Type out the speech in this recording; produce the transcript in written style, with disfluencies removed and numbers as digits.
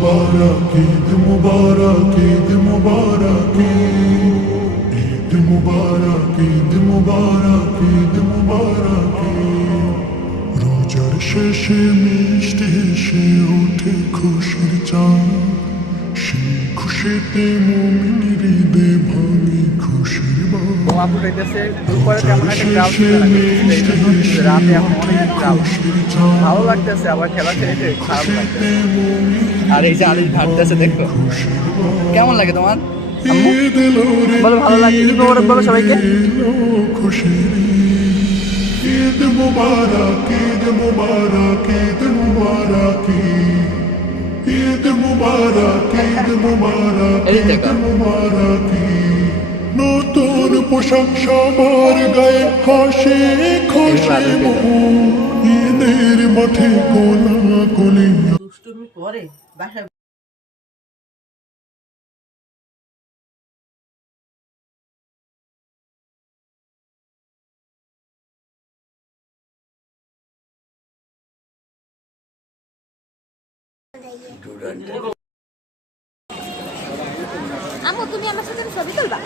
मुबारक ईद मुबारक ईद मुबारक ईद मुबारक ईद मुबारक ईद मुबारक রোজার শেষে মিষ্টি হেসে ওঠে খুশির চাঁদ সেই খুশিতে মুমিন হৃদয়ে ভাঙে খুশির বাঁধ রাতে এখন অনেক ভালো লাগতেছে, আবার খেলা খেলে খারাপ লাগতেছে। আর এই যে আলিশ ঘাটতেছে, দেখো কেমন লাগে তোমার? বলো ভালো লাগে। ঈদ মোবারক বলো সবাইকে। ঈদ মুবারক ঈদ মুবারক ঈদ মুবারক ঈদ মুবারক ঈদ মুবারক ঈদ মুবারক নতুন পোশাক সবার গায়ে হাসি খুশি ঈদের মাঠে কোলাকুলি দুষ্টুমি করে বাসায় আমু তুমি আমার সাথে ছবি তুলবা?